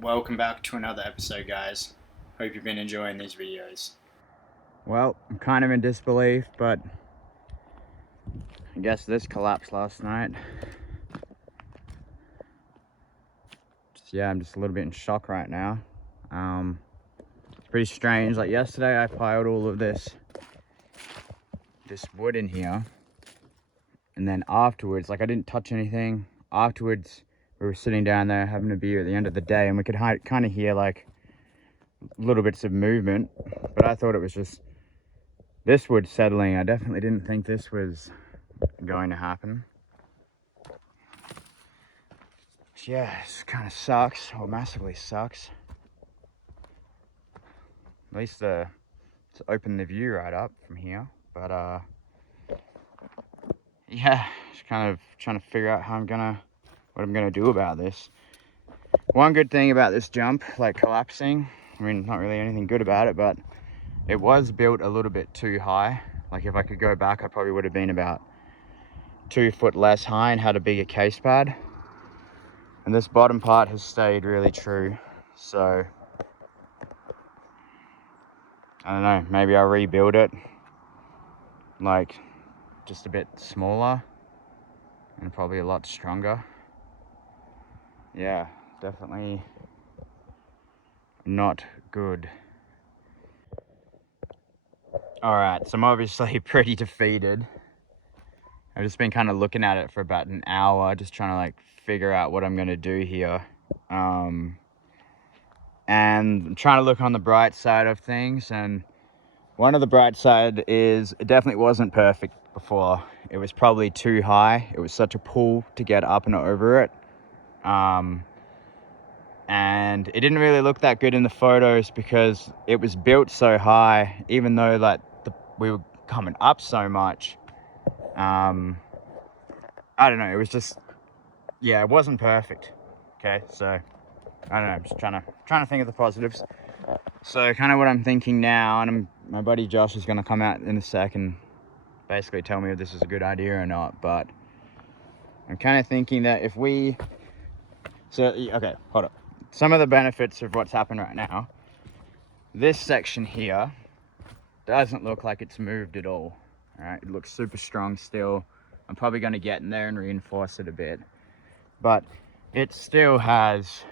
Welcome back to another episode, guys. Hope you've been enjoying these videos. Well, I'm kind of in disbelief, but I guess this collapsed last night. I'm just a little bit in shock right now. It's pretty strange. Like yesterday, I piled all of this wood in here, and then afterwards, like I didn't touch anything. Afterwards, we were sitting down there having a beer at the end of the day, and we could kind of hear like little bits of movement, but I thought it was just this wood settling. I definitely didn't think this was going to happen. Yeah, it kind of sucks, or massively sucks. At least it's opened the view right up from here, but yeah, just kind of trying to figure out what I'm gonna do about this. One good thing about this jump, like collapsing, I mean, not really anything good about it, but it was built a little bit too high. Like if I could go back, I probably would have been about 2 foot less high and had a bigger case pad. And this bottom part has stayed really true. So I don't know, maybe I'll rebuild it like just a bit smaller and probably a lot stronger. Yeah, definitely not good. All right, so I'm obviously pretty defeated. I've just been kind of looking at it for about an hour, just trying to like figure out what I'm gonna do here. And I'm trying to look on the bright side of things, and one of the bright side is it definitely wasn't perfect before. It was probably too high. It was such a pull to get up and over it. And it didn't really look that good in the photos because it was built so high, even though like we were coming up so much. I don't know, it was just, yeah, it wasn't perfect. Okay, so I don't know, I'm just trying to think of the positives. So kind of what I'm thinking now, and my buddy Josh is going to come out in a sec and basically tell me if this is a good idea or not, but I'm kind of thinking that okay, hold up. Some of the benefits of what's happened right now, this section here doesn't look like it's moved at all. All right, it looks super strong still. I'm probably going to get in there and reinforce it a bit, but it still has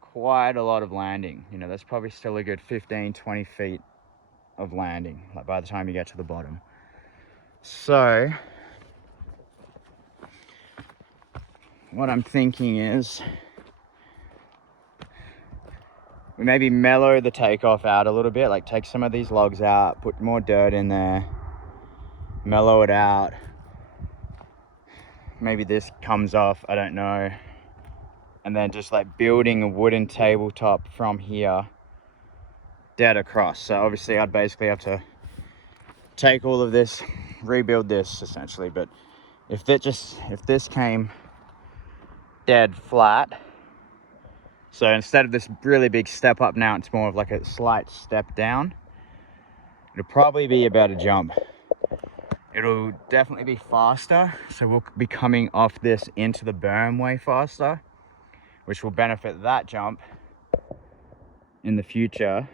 quite a lot of landing. You know, there's probably still a good 15-20 feet of landing, like by the time you get to the bottom. So what I'm thinking is we maybe mellow the takeoff out a little bit, like take some of these logs out, put more dirt in there, mellow it out. Maybe this comes off, I don't know. And then just like building a wooden tabletop from here dead across. So obviously I'd basically have to take all of this, rebuild this essentially. But if this came dead flat, so instead of this really big step up, now it's more of like a slight step down. It'll probably be about a jump. It'll definitely be faster, so we'll be coming off this into the berm way faster, which will benefit that jump in the future.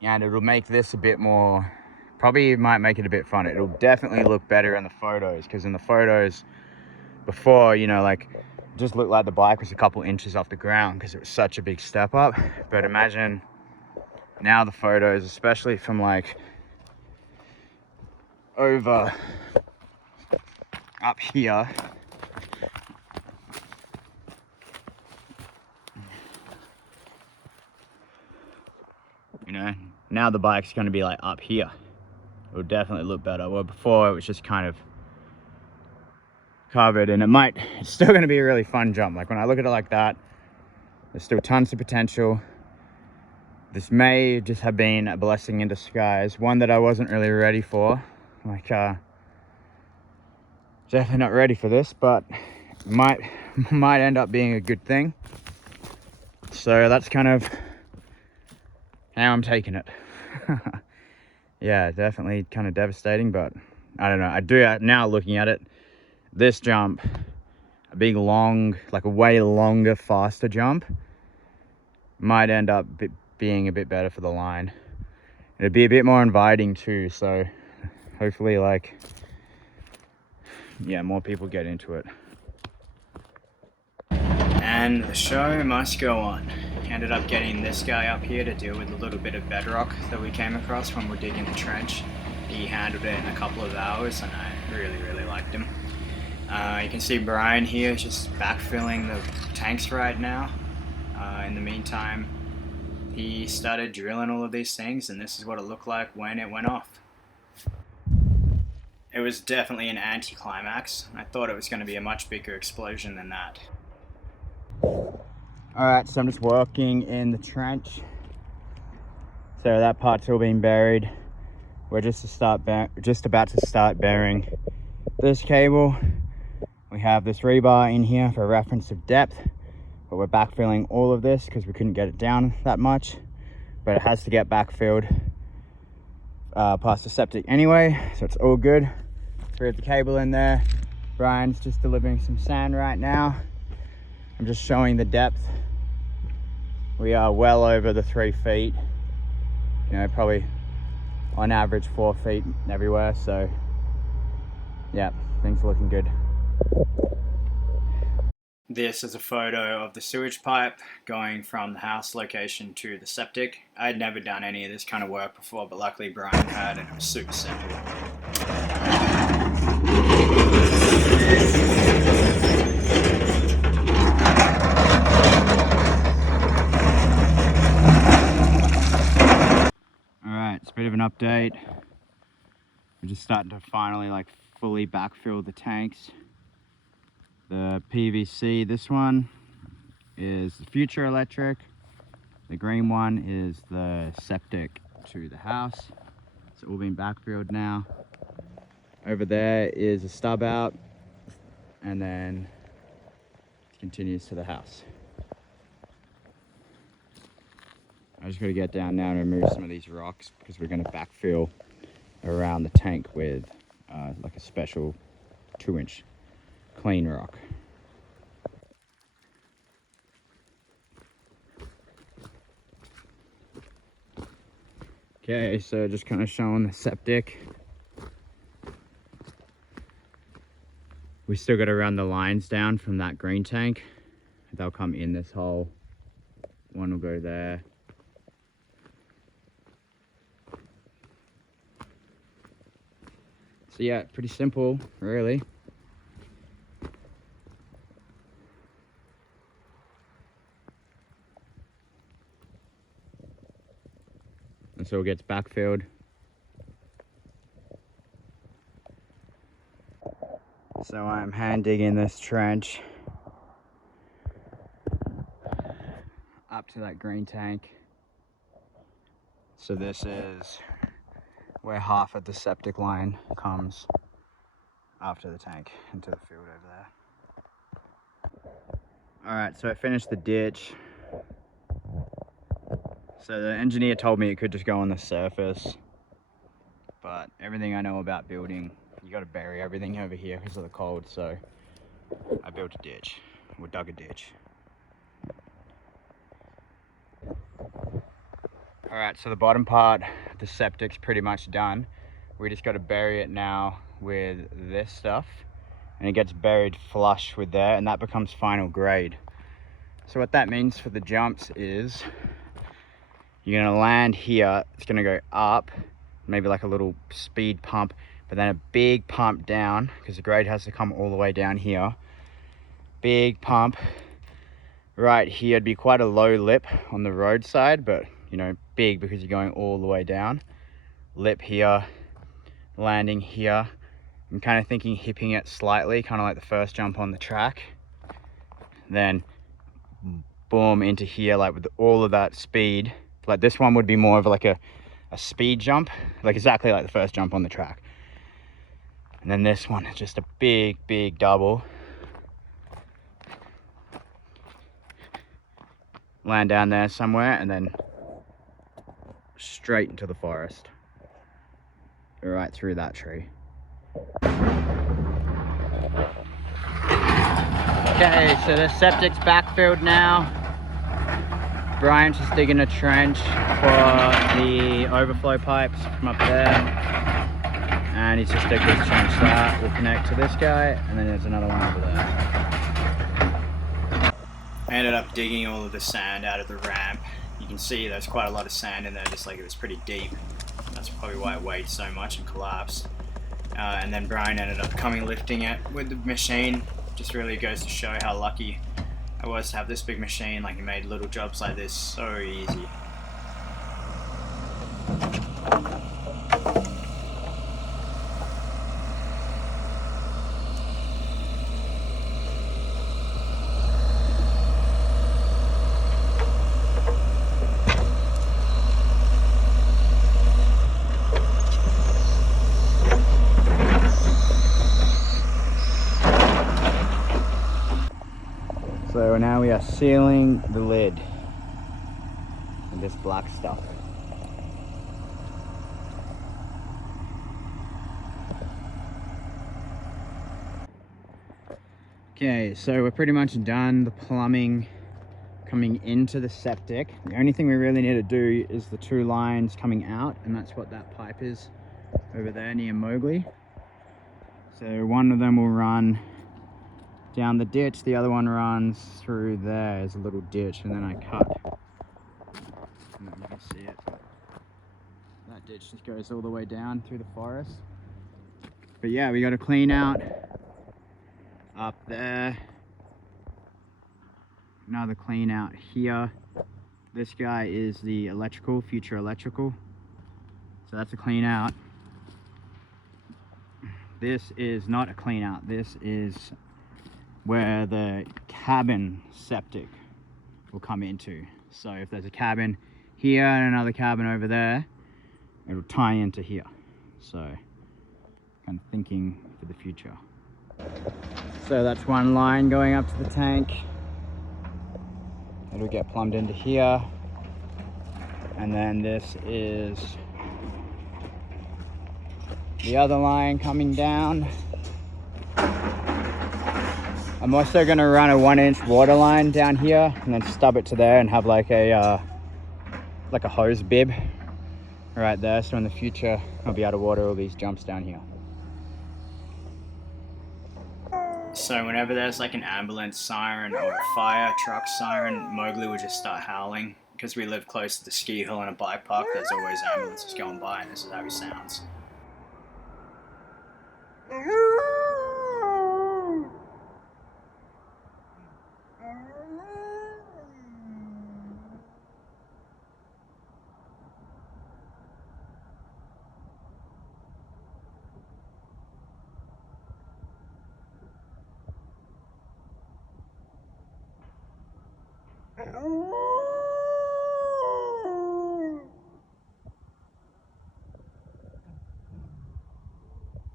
And it'll make this a bit more, probably might make it a bit fun. It'll definitely look better in the photos, because in the photos before, you know, like it just looked like the bike was a couple inches off the ground because it was such a big step up. But imagine now the photos, especially from like over up here, you know, now the bike's going to be like up here. It will definitely look better. Well, before it was just kind of covered, and it's still going to be a really fun jump. Like when I look at it like that, there's still tons of potential. This may just have been a blessing in disguise, one that I wasn't really ready for. Like definitely not ready for this, but might end up being a good thing. So that's kind of how I'm taking it. Yeah, definitely kind of devastating, but I don't know. Now looking at it, this jump, a big long, like a way longer, faster jump might end up being a bit better for the line. It'd be a bit more inviting too, so hopefully, like, yeah, more people get into it. And the show must go on. Ended up getting this guy up here to deal with a little bit of bedrock that we came across when we're digging the trench. He handled it in a couple of hours, and I really liked him. You can see Brian here just backfilling the tanks right now. In the meantime, he started drilling all of these things, and this is what it looked like when it went off. It was definitely an anticlimax. I thought it was going to be a much bigger explosion than that. Alright, so I'm just working in the trench. So that part's all been buried. We're just about to start burying this cable. We have this rebar in here for reference of depth, but we're backfilling all of this because we couldn't get it down that much. But it has to get backfilled past the septic anyway, so it's all good. We have the cable in there. Brian's just delivering some sand right now. I'm just showing the depth. We are well over the 3 feet. You know, probably on average 4 feet everywhere. So yeah, things are looking good. This is a photo of the sewage pipe going from the house location to the septic. I'd never done any of this kind of work before, but luckily Brian had, and it was super simple. Alright, it's a bit of an update. We're just starting to finally like fully backfill the tanks. The PVC, this one is the future electric. The green one is the septic to the house. It's all been backfilled now. Over there is a stub out, and then it continues to the house. I just got to get down now and remove some of these rocks because we're going to backfill around the tank with like a special 2-inch clean rock. Okay, so just kind of showing the septic. We still got to run the lines down from that green tank. They'll come in this hole. One will go there. So yeah, pretty simple, really. And so it gets backfilled. So I'm hand digging this trench up to that green tank. So this is where half of the septic line comes after the tank into the field over there. All right, so I finished the ditch. So the engineer told me it could just go on the surface, but everything I know about building, you got to bury everything over here because of the cold. So I built a ditch. We dug a ditch. All right, so the bottom part, the septic's pretty much done. We just got to bury it now with this stuff, and it gets buried flush with there, and that becomes final grade. So what that means for the jumps is you're gonna land here, it's gonna go up, maybe like a little speed pump, but then a big pump down, because the grade has to come all the way down here. Big pump right here. It'd be quite a low lip on the roadside, but you know, big because you're going all the way down. Lip here, landing here. I'm kind of thinking hipping it slightly, kind of like the first jump on the track. Then boom into here, like with all of that speed. Like this one would be more of like a speed jump, like exactly like the first jump on the track. And then this one is just a big double. Land down there somewhere and then straight into the forest. Right through that tree. Okay, so the septic's backfilled now. Brian's just digging a trench for the overflow pipes from up there. And he's just digging this trench that will connect to this guy, and then there's another one over there. I ended up digging all of the sand out of the ramp. You can see there's quite a lot of sand in there, just like it was pretty deep. That's probably why it weighed so much and collapsed. And then Brian ended up lifting it with the machine. Just really goes to show how lucky I was to have this big machine. Like, it made little jobs like this so easy. So now we are sealing the lid with this black stuff. Okay, so we're pretty much done the plumbing coming into the septic. The only thing we really need to do is the 2 lines coming out, and that's what that pipe is over there near Mowgli. So one of them will run down the ditch, the other one runs through there. There's a little ditch, and then I cut. I don't know if you can see it. That ditch just goes all the way down through the forest. But yeah, we got to clean out up there. Another clean out here. This guy is the electrical, future electrical. So that's a clean out. This is not a clean out. This is where the cabin septic will come into. So if there's a cabin here and another cabin over there, it'll tie into here. So kind of thinking for the future. So that's one line going up to the tank. It'll get plumbed into here. And then this is the other line coming down. I'm also going to run a 1-inch water line down here and then stub it to there and have like a hose bib right there, so in the future I'll be able to water all these jumps down here. So whenever there's like an ambulance siren or a fire truck siren, Mowgli would just start howling. Because we live close to the ski hill and a bike park, there's always ambulances going by, and this is how he sounds.